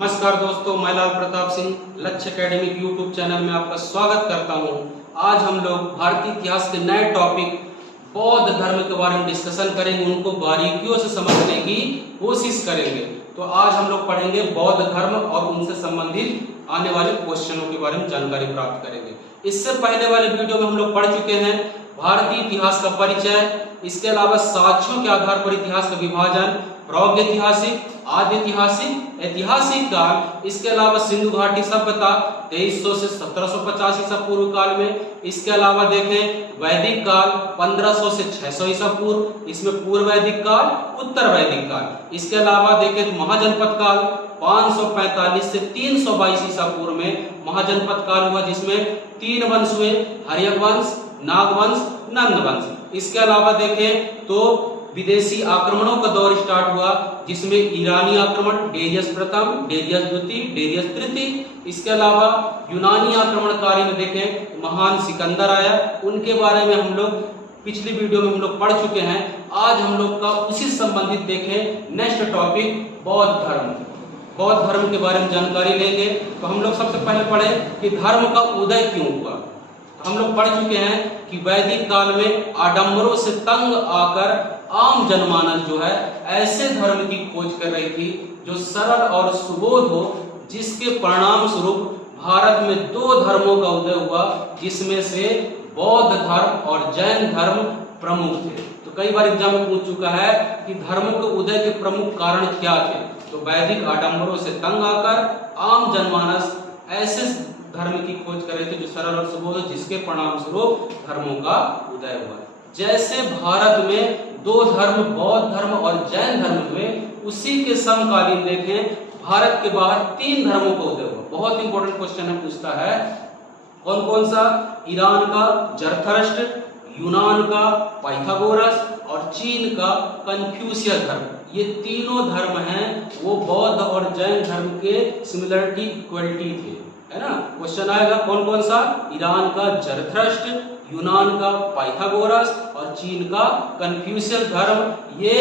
नमस्कार दोस्तों, मैं लाल प्रताप सिंह लक्ष्य एकेडमिक यूट्यूब चैनल में आपका स्वागत करता हूं। आज हम लोग भारतीय इतिहास के नए टॉपिक बौद्ध धर्म के बारे में डिस्कशन करेंगे, उनको बारीकियों से समझने की कोशिश करेंगे। तो आज हम लोग पढ़ेंगे बौद्ध धर्म और उनसे संबंधित आने वाले क्वेश्चनों के बारे में जानकारी प्राप्त करेंगे। इससे पहले वाले वीडियो में हम लोग पढ़ चुके हैं भारतीय इतिहास का परिचय, इसके अलावा साक्ष्यों के आधार पर इतिहास का विभाजन, प्रागैतिहासिक, आदि ऐतिहासिक, ऐतिहासिक काल, इसके अलावा सिंधु घाटी सभ्यता 2300 से 1750 ईसा पूर्व काल में, इसके अलावा देखें वैदिक काल 1500 से 600 ईसा पूर्व, इसमें पूर्व वैदिक काल, उत्तर वैदिक काल, इसके अलावा देखें महाजनपद काल 545 से 322 ईसा पूर्व में महाजनपद काल हुआ, जिसमें 3 वंश हुए, हर्यक वंश, नागवंश, नंद वंश। इसके अलावा देखें तो विदेशी आक्रमणों का दौर स्टार्ट हुआ, जिसमें ईरानी आक्रमण, डेरियस प्रथम, डेरियस द्वितीय, डेरियस तृतीय। इसके अलावा यूनानी आक्रमणकारी में देखें महान सिकंदर आया, उनके बारे में हम लोग पिछली वीडियो में हम लोग पढ़ चुके हैं। आज हम लोग का उसी संबंधित देखें नेक्स्ट टॉपिक बौद्ध धर्म। बौद्ध धर्म के बारे में जानकारी लेंगे। तो हम लोग सबसे पहले पढ़े कि धर्म का उदय क्यों हुआ। हम लोग पढ़ चुके हैं कि वैदिक काल में आडंबरों से तंग आकर आम जनमानस जो है ऐसे धर्म की खोज कर रही थी जो सरल और सुबोध हो, जिसके परिणाम स्वरूप भारत में 2 धर्मों का उदय हुआ, जिसमें से बौद्ध धर्म और जैन धर्म प्रमुख थे। तो कई बार एग्जाम में पूछ चुका है कि धर्मों के उदय के प्रमुख कारण क्या थे। तो वैदिक आडंबरों से तंग आकर आम जनमानस ऐसे धर्म की खोज कर रहे थे जो सरल और सुबोध, जिसके परिणाम स्वरूप धर्मों का उदय हुआ। जैसे भारत में 2 धर्म, बौद्ध धर्म और जैन धर्म हुए, उसी के समकालीन देखें भारत के बाहर 3 धर्मों का उदय हुआ। बहुत इंपॉर्टेंट क्वेश्चन है, पूछता है कौन कौन सा। ईरान का जरथुस्त्र, यूनान का पाइथागोरस और चीन का कन्फ्यूशियस धर्म। ये तीनों धर्म हैं, वो बौद्ध और जैन धर्म के सिमिलरिटी, इक्वलिटी थे, है ना। क्वेश्चन आएगा कौन कौन सा। ईरान का जरथुस्त्र, यूनान का पाइथागोरस और चीन का कन्फ्यूशियस धर्म। ये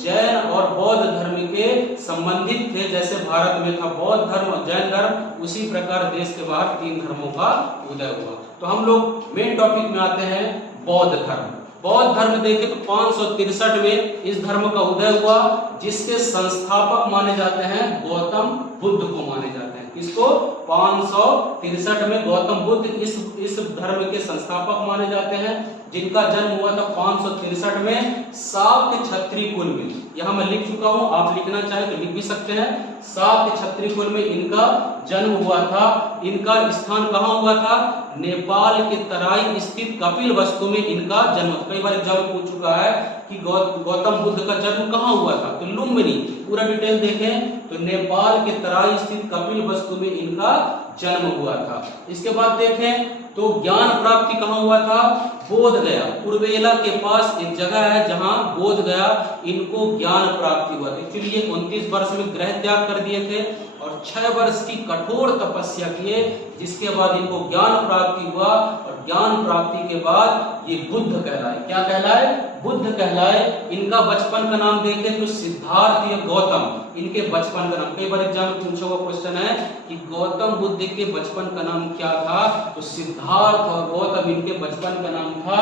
जैन और बौद्ध धर्म के संबंधित थे। जैसे भारत में था बौद्ध धर्म और जैन धर्म, उसी प्रकार देश के बाहर 3 धर्मों का उदय हुआ। तो हम लोग मेन टॉपिक में आते हैं बौद्ध धर्म। बौद्ध धर्म देखें तो 563 में इस धर्म का उदय हुआ, जिसके संस्थापक माने जाते हैं गौतम बुद्ध को माने जाते हैं। इसको 563 में गौतम बुद्ध इस धर्म के संस्थापक माने जाते हैं, जिनका जन्म हुआ था 563 में शाक्य क्षत्रिय कुल में। यहाँ मैं लिख चुका हूँ, आप लिखना चाहे तो लिख भी सकते हैं। शाक्य क्षत्रिय कुल में इनका जन्म हुआ था। इनका स्थान कहाँ हुआ था। नेपाल के तराई स्थित कपिलवस्तु में इनका जन्म। कई बार एग्जाम में पूछ चुका है कि गौतम बुद्ध का जन्म कहाँ हुआ था। तो लुम्बिनी, पूरा डिटेल देखें तो नेपाल के तराई स्थित कपिलवस्तु में इनका जन्म हुआ था। इसके बाद देखें तो ज्ञान प्राप्ति कहाँ हुआ था। बोध गया, पूर्वेला के पास एक जगह है जहां बोध गया, इनको ज्ञान प्राप्ति हुआ था। एक्चुअली ये 29 वर्ष में गृह त्याग कर दिए थे और 6 वर्ष की कठोर तपस्या किए, जिसके बाद इनको ज्ञान प्राप्ति हुआ। और ज्ञान प्राप्ति के बाद ये बुद्ध कहलाए। क्या कहलाए। बुद्ध कहलाए। इनका बचपन का नाम देखें तो सिद्धार्थ या गौतम, इनके बचपन का नाम। कई बार एग्जाम में पूछा हुआ क्वेश्चन है कि गौतम बुद्ध के बचपन का नाम क्या था। तो सिद्धार्थ और गौतम इनके बचपन का नाम था,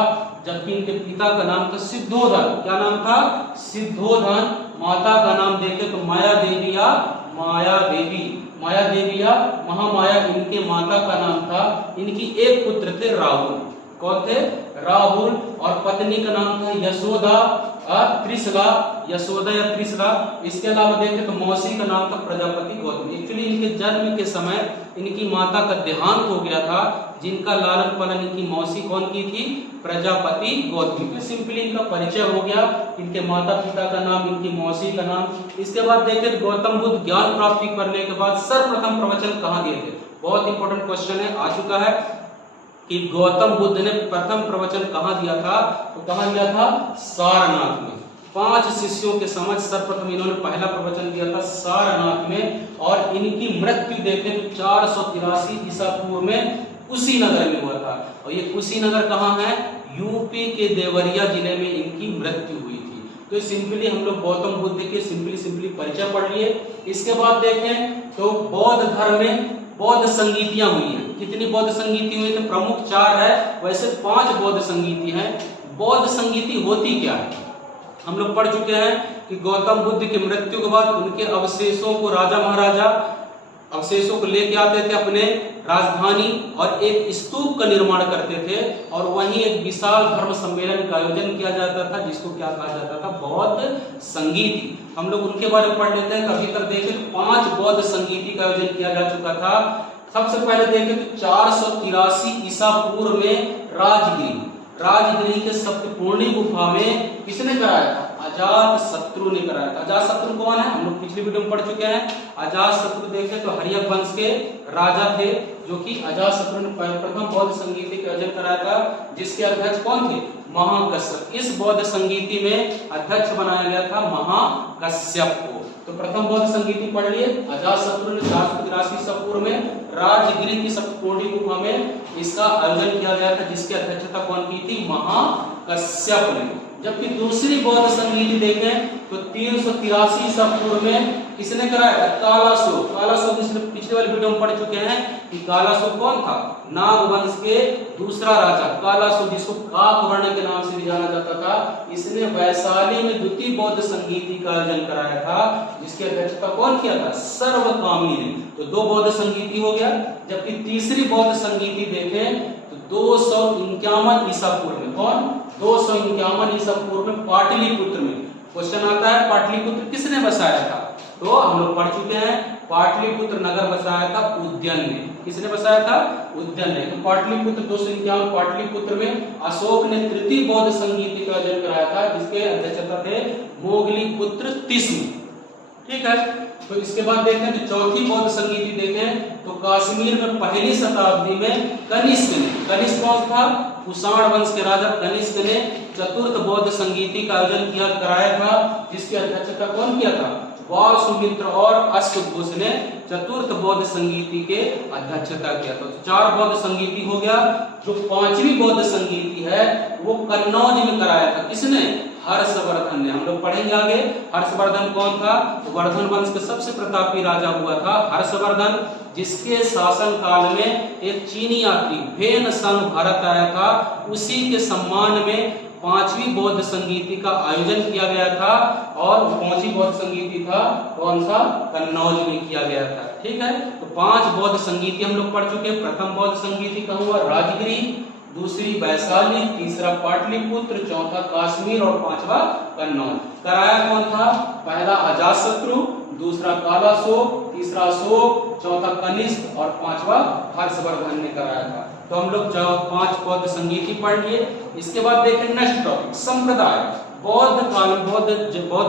जबकि इनके पिता का नाम था सिद्धोधन। क्या नाम था। सिद्धोधन। माता का नाम देखें तो माया देवी या माया देवी, माया देवी या महामाया इनके माता का नाम था। इनकी एक पुत्र थे राहुल। कौन थे। राहुल। और पत्नी का नाम था यशोदा, त्रिशला, यशोदा या त्रिशला। इसके अलावा देखें तो मौसी का नाम था प्रजापति गौतम। एक्चुअली इनके जन्म के समय इनकी माता का देहांत हो गया था, जिनका लालन पालन इनकी मौसी कौन की थी। प्रजापति गौतम। तो सिंपली इनका परिचय हो गया, इनके माता पिता का नाम, इनकी मौसी का नाम। इसके बाद देखें गौतम बुद्ध ज्ञान प्राप्ति करने के बाद सर्वप्रथम प्रवचन कहाँ दिए थे। बहुत इंपॉर्टेंट क्वेश्चन है, आ चुका है कि गौतम बुद्ध ने प्रथम प्रवचन कहाँ दिया था। तो कहाँ दिया था। सारनाथ में। 5 शिष्यों के समझ सर्वप्रथम इन्होंने पहला प्रवचन दिया था सारनाथ में। और इनकी मृत्यु देखें तो 483 ईसा पूर्व में कुशीनगर में हुआ था। और ये कुशीनगर कहाँ है। यूपी के देवरिया जिले में इनकी मृत्यु हुई थी। तो सिंपली हम लोग गौतम बुद्ध के सिंपली परिचय पढ़ लिए। इसके बाद देखें तो बौद्ध धर्म में बौद्ध संगीतियां हुई हैं। कितनी बौद्ध संगीति हुई? तो प्रमुख 4 है, वैसे 5 बौद्ध संगीति हैं। बौद्ध संगीति होती क्या है? हम लोग पढ़ चुके हैं कि गौतम बुद्ध की मृत्यु के बाद उनके अवशेषों को राजा महाराजा अवशेषों को लेके आते थे अपने राजधानी और एक स्तूप का निर्माण करते थे और वहीं एक विशाल धर्म सम्मेलन का आयोजन किया जाता था जिसको क्या कहा जाता था? बौद्ध संगीति। हम लोग उनके बारे में पढ़ लेते हैं। अभी तक देखें तो 5 बौद्ध संगीति का आयोजन किया जा चुका था। सबसे पहले देखें तो 483 ईसा पूर्व में राजगिरी के सप्तपूर्णी गुफा में किसने कराया था? अजातशत्रु ने कराया था। अजातशत्रु कौन है? हम लोग पिछली वीडियो में पढ़ चुके हैं। अजातशत्रु देखें तो हर्यक वंश के राजा थे, जो कि अजातशत्रु ने प्रथम बौद्ध संगीति का आयोजन कराया था, जिसके अध्यक्ष कौन थे? महाकश्यप। इस बौद्ध संगीति में अध्यक्ष बनाया गया था महाकश्यप को। तो प्रथम बौद्ध संगीति पढ़ लिए। अजातशत्रु ने 483 ईसा पूर्व में राजगिरी की सप्तपूर्णी गुफा में इसका आयोजन किया गया था, जिसकी अध्यक्षता कौन की थी? महाकश्यप ने। जबकि दूसरी बौद्ध संगीति देखें तो 383 ईसा पूर्व में किसने कराया था? कालासुर। पिछले वाले वीडियो में पढ़ चुके हैं कि कालासुर कौन था? नाग वंश के दूसरा राजा कालासुर, जिसको काकवर्ण के नाम से भी जाना जाता था। इसने वैशाली में द्वितीय बौद्ध संगीति का आयोजन कराया था, जिसकी अध्यक्षता कौन किया था? सर्वकामी ने। तो 2 बौद्ध संगीति हो गया। जबकि तीसरी बौद्ध संगीति देखें तो 251 ईसा पूर्व में, कौन? 251 ईसा पूर्व में पाटलिपुत्र में। क्वेश्चन आता है पाटलिपुत्र किसने बसाया था? तो हम लोग पढ़ चुके हैं पाटलिपुत्र नगर बसाया था उद्यन ने। किसने बसाया था? उद्यन ने। तो पाटलिपुत्र 251 पाटलिपुत्र में अशोक ने तृतीय बौद्ध संगीति का आयोजन कराया था, जिसके अध्यक्षता थे मोगलीपुत्र तिस्म। ठीक है। तो इसके बाद देखें तो चौथी बौद्ध संगीति देखें तो कश्मीर में पहली शताब्दी में कनिष्क कौन था? कुषाण वंश के राजा कनिष्क ने चतुर्थ बौद्ध संगीति का आयोजन कराया था, जिसकी अध्यक्षता कौन किया था? वासुमित्र और अश्वघोष ने चतुर्थ बौद्ध संगीति के अध्यक्षता किया था। तो 4 बौद्ध संगीति हो गया। जो 5वीं बौद्ध संगीति है वो कन्नौज में कराया था। किसने? हर्षवर्धन ने। हम लोग पढ़ेंगे आगे हर्षवर्धन कौन था? तो वर्धन वंश के सबसे प्रतापी राजा हुआ था हर्षवर्धन, जिसके शासन काल में एक चीनी यात्री भेन संग भारत आया था। उसी के सम्मान में 5वीं बौद्ध संगीति का आयोजन किया गया था और 5वीं बौद्ध संगीति था कौन सा? कन्नौज में किया गया था। ठीक है। तो 5 बौद्ध संगीति हम लोग पढ़ चुके हैं। प्रथम बौद्ध संगीति कहाँ हुआ? राजगिरी, दूसरी वैशाली, तीसरा पाटलिपुत्र, चौथा कश्मीर और 5वां कन्नौज। कराया कौन था? पहला अजातशत्रु, दूसरा कालाशोक, तीसरा अशोक, चौथा कनिष्क और 5वां हर्षवर्धन ने कराया था। तो हम लोग 5 बौद्ध संगीति पढ़ लिए। इसके बाद देखें नेक्स्ट टॉपिक संप्रदाय। बौद्ध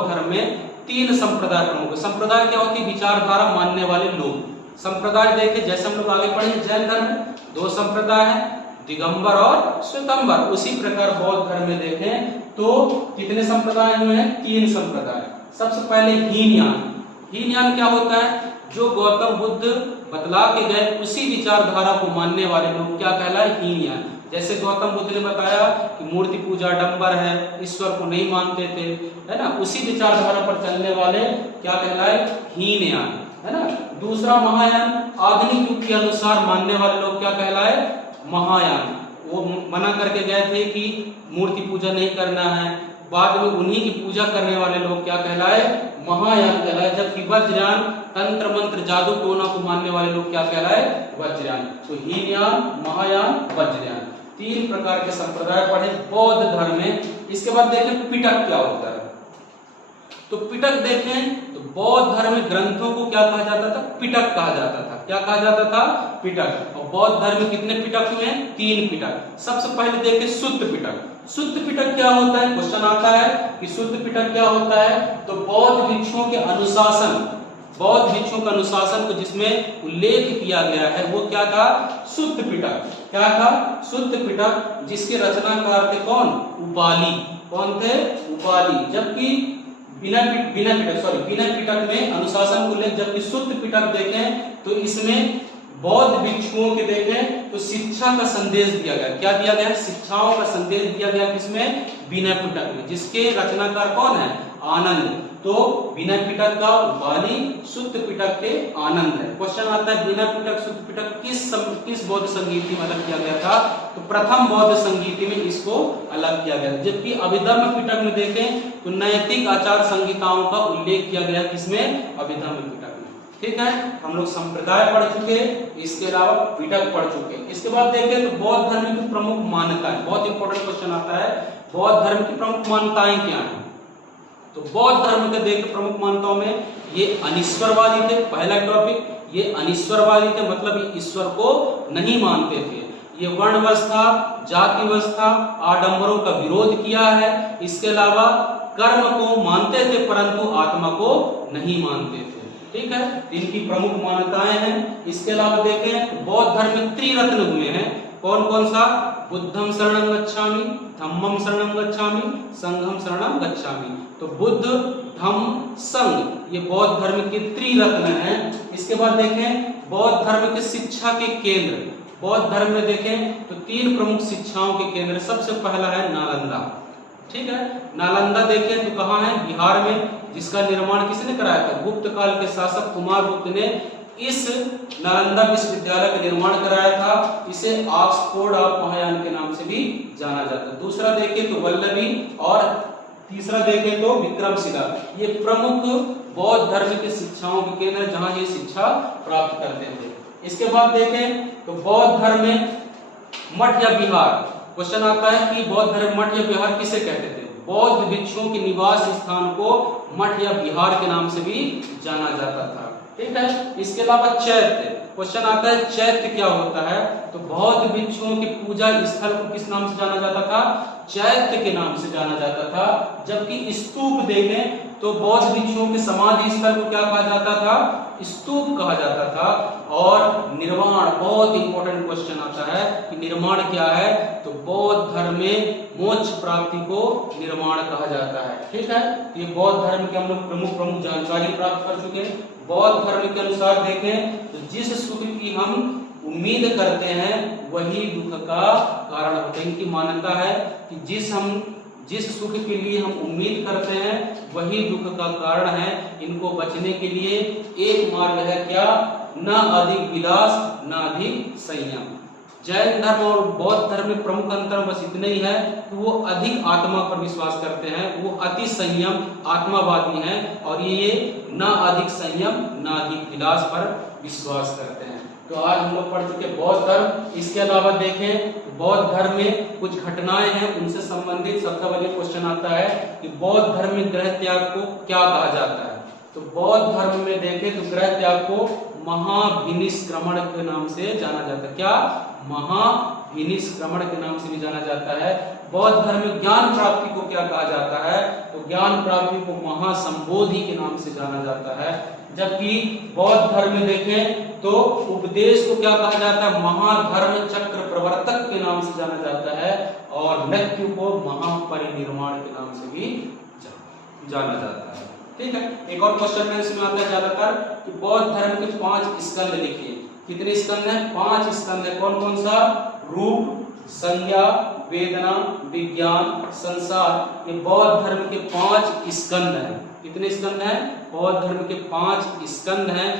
धर्म में 3 संप्रदाय प्रमुख। संप्रदाय क्या होती है? विचारधारा मानने वाले लोग। संप्रदाय देखें जैसे हम लोग आगे पढ़ेंगे जैन धर्म में 2 संप्रदाय है, दिगंबर और श्वेतांबर। उसी प्रकार बौद्ध धर्म में देखें तो कितने संप्रदाय हुए हैं? 3 संप्रदाय। सबसे पहले हीनयान क्या होता है? जो गौतम बुद्ध बतला के गए उसी विचारधारा को मानने वाले लोग क्या कहलाए? हीनयान। जैसे गौतम बुद्ध ने बताया कि मूर्ति पूजा डंबर है, ईश्वर को नहीं मानते थे, है ना, उसी विचारधारा पर चलने वाले क्या कहलाए? हीनयान, है ना। दूसरा महायान, आधुनिक युग के अनुसार मानने वाले लोग क्या कहलाए? महायान। वो मना करके गए थे कि मूर्ति पूजा नहीं करना है, बाद में उन्हीं की पूजा करने वाले लोग क्या कहलाए? महायान कहलाए। जबकि वज्रयान, तंत्र मंत्र जादू टोना को मानने वाले लोग क्या कहलाए? वज्रयान। तो हीनयान, महायान, वज्रयान 3 प्रकार के संप्रदाय पढ़े बौद्ध धर्म में। इसके बाद देखें पिटक क्या होता है। तो पिटक देखें तो बौद्ध धर्म में ग्रंथों को क्या कहा जाता था? पिटक कहा जाता था। क्या कहा जाता था? पिटक। और बौद्ध धर्म में कितने पिटक हुए हैं? 3 पिटक। सबसे पहले देखें शुद्ध पिटक। शुद्ध पिटक क्या होता है? क्वेश्चन आता है कि शुद्ध पिटक क्या होता है? तो बौद्ध भिक्षुओं के अनुशासन को जिसमें उल्लेख किया गया है वो क्या था? शुद्ध पिटक। क्या था? शुद्ध पिटक, जिसके रचनाकार थे कौन? उपाली। कौन थे? उपाली। जबकि बिना पिटक में अनुशासन को उल्लेख, जबकि शुद्ध पिटक देखें तो इसमें बौद्ध भिक्षुओं के देखें तो शिक्षा का संदेश दिया गया। क्या दिया गया? शिक्षाओं का संदेश दिया गया। किसमें? विनय पिटक में, जिसके रचनाकार कौन है? आनंद। तो विनय पिटक का वाली सुत्त पिटक के आनंद है। क्वेश्चन आता है विनय पिटक सुत्त पिटक किस बौद्ध संगीति में अलग किया गया था? तो प्रथम बौद्ध संगीति में इसको अलग किया गया। जबकि अभिधर्म पिटक में देखें तो नैतिक आचार संहिताओं का उल्लेख किया गया। किसमें? अभिधर्म पिटक में। ठीक है, हम लोग संप्रदाय पढ़ चुके, इसके अलावा पिटक पढ़ चुके। इसके बाद देखें तो बौद्ध धर्म की प्रमुख मान्यताएं, बहुत इंपॉर्टेंट क्वेश्चन आता है, बौद्ध धर्म की प्रमुख मान्यताएं क्या हैं? तो बौद्ध धर्म के देख प्रमुख मान्यताओं में ये अनिश्वरवादी थे। पहला टॉपिक, ये अनिश्वरवादी थे, मतलब ये ईश्वर को नहीं मानते थे। ये वर्ण व्यवस्था, जाति व्यवस्था, आडंबरों का विरोध किया है। इसके अलावा कर्म को मानते थे परंतु आत्मा को नहीं मानते थे। ठीक है, इनकी प्रमुख मान्यताएं हैं। इसके अलावा देखें बौद्ध धर्म में त्रिरत्न हुए हैं। कौन कौन सा? बुद्धम शरणं गच्छामि, धम्मम शरणं गच्छामि, संघम शरणं गच्छामि। तो बुद्ध, धम्म, संघ, ये बौद्ध धर्म के त्रिरत्न हैं। इसके बाद देखें बौद्ध धर्म के शिक्षा के केंद्र। बौद्ध धर्म में देखें तो 3 प्रमुख शिक्षाओं के केंद्र। सबसे पहला है नालंदा। ठीक है, नालंदा देखें तो कहाँ है? बिहार में, जिसका निर्माण किसने कराया था? गुप्त काल के शासक कुमार गुप्त ने इस नालंदा विश्वविद्यालय का निर्माण कराया था। इसे ऑक्सफोर्ड ऑफ महायान के नाम से भी जाना जाता है। दूसरा देखें तो वल्लभी और तीसरा देखें तो विक्रमशिला। ये प्रमुख बौद्ध धर्म के शिक्षाओं के केंद्र जहां ये शिक्षा प्राप्त करते थे। इसके बाद देखें तो बौद्ध धर्म में मठ या विहार। क्वेश्चन आता है कि बौद्ध धर्म मठ या विहार किसे कहते थे? बौद्ध भिक्षुओं के निवास स्थान को मठ या विहार के नाम से भी जाना जाता था। ठीक है, इसके अलावा चैत्य। क्वेश्चन आता है चैत्य क्या होता है? तो बौद्ध भिक्षुओं की पूजा स्थल को किस नाम से जाना जाता था? चैत्य के नाम से जाना जाता था। जबकि स्तूप देखें तो बौद्ध भिक्षुओं के समाधि स्थल को क्या कहा जाता था? स्तूप कहा जाता था। और निर्माण, बहुत इंपॉर्टेंट क्वेश्चन आता है कि निर्माण क्या है? तो बौद्ध धर्म में मोक्ष प्राप्ति को निर्माण कहा जाता है। ठीक है, ये बौद्ध धर्म के हम लोग प्रमुख जानकारी प्राप्त कर चुके हैं। बौद्ध धर्म के अनुसार देखें तो जिस सुख की हम उम्मीद करते हैं वही दुख का कारण होता है। इनकी मान्यता है कि जिस सुख के लिए हम उम्मीद करते हैं वही दुख का कारण है। इनको बचने के लिए एक मार्ग है क्या? न अधिक विलास, न अधिक संयम। जैन धर्म और बौद्ध धर्म में प्रमुख अंतर बस इतने ही है कि वो अधिक आत्मा पर विश्वास करते हैं, वो अति संयम आत्मावादी हैं, और ये न अधिक संयम न अधिक विलास पर विश्वास करते हैं। तो आज हम लोग पढ़ चुके बौद्ध धर्म। इसके अलावा देखें बौद्ध धर्म में कुछ घटनाएं हैं, उनसे संबंधित सबसे पहले क्वेश्चन आता है कि बौद्ध धर्म में गृह त्याग को क्या कहा जाता है? तो बौद्ध धर्म में देखें तो गृह त्याग को महाभिनिष्क्रमण के नाम से जाना जाता है। क्या? महाभिनिष्क्रमण के नाम से भी जाना जाता है। बौद्ध धर्म में ज्ञान प्राप्ति को क्या कहा जाता है? तो ज्ञान प्राप्ति को महासंबोधि के नाम से जाना जाता है। जबकि बौद्ध धर्म में देखें तो उपदेश को क्या कहा जाता है? महाधर्म चक्र प्रवर्तक के नाम से जाना जाता है। और मृत्यु को महापरिनिर्वाण के नाम से भी जाना जाता है। ठीक है, एक और क्वेश्चन में इसमें आता है ज्यादातर कि बौद्ध धर्म के 5 स्कंद लिखिए। कितने स्कंद हैं? 5 स्कंद है। कौन कौन सा? रूप, संज्ञा, वेदना, विज्ञान, संसार। ये बौद्ध धर्म के 5 स्कंद हैं। कितने स्कंद हैं? बौद्ध धर्म के 5 स्कंद हैं।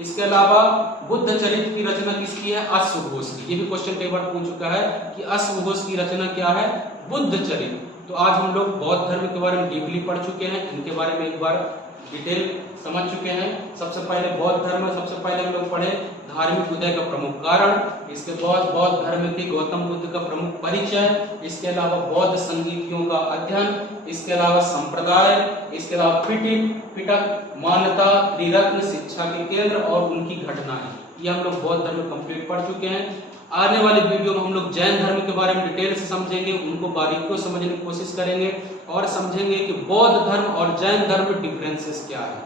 इसके अलावा बुद्ध चरित्र की रचना किसकी है? अश्वघोष की। ये भी क्वेश्चन कई बार पूछ चुका है कि अश्वघोष की रचना क्या है? बुद्ध चरित्र। तो आज हम लोग बौद्ध धर्म के बारे में डीपली पढ़ चुके हैं, इनके बारे में एक बार डिटेल समझ चुके हैं। सबसे पहले बौद्ध धर्म, सबसे पहले हम लोग पढ़े धार्मिक उदय का प्रमुख कारण। इसके बाद बौद्ध धर्म के गौतम बुद्ध का प्रमुख परिचय। इसके अलावा बौद्ध संगीतियों का अध्ययन। इसके अलावा संप्रदाय। इसके अलावा पिटक, मान्यता, त्रिरत्न, शिक्षा के केंद्र और उनकी घटनाएं। ये हम लोग बौद्ध धर्म कंप्लीट पढ़ चुके हैं। आने वाले वीडियो में हम लोग जैन धर्म के बारे में डिटेल से समझेंगे, उनको बारीकियों समझने की कोशिश करेंगे और समझेंगे कि बौद्ध धर्म और जैन धर्म में डिफरेंसेस क्या है।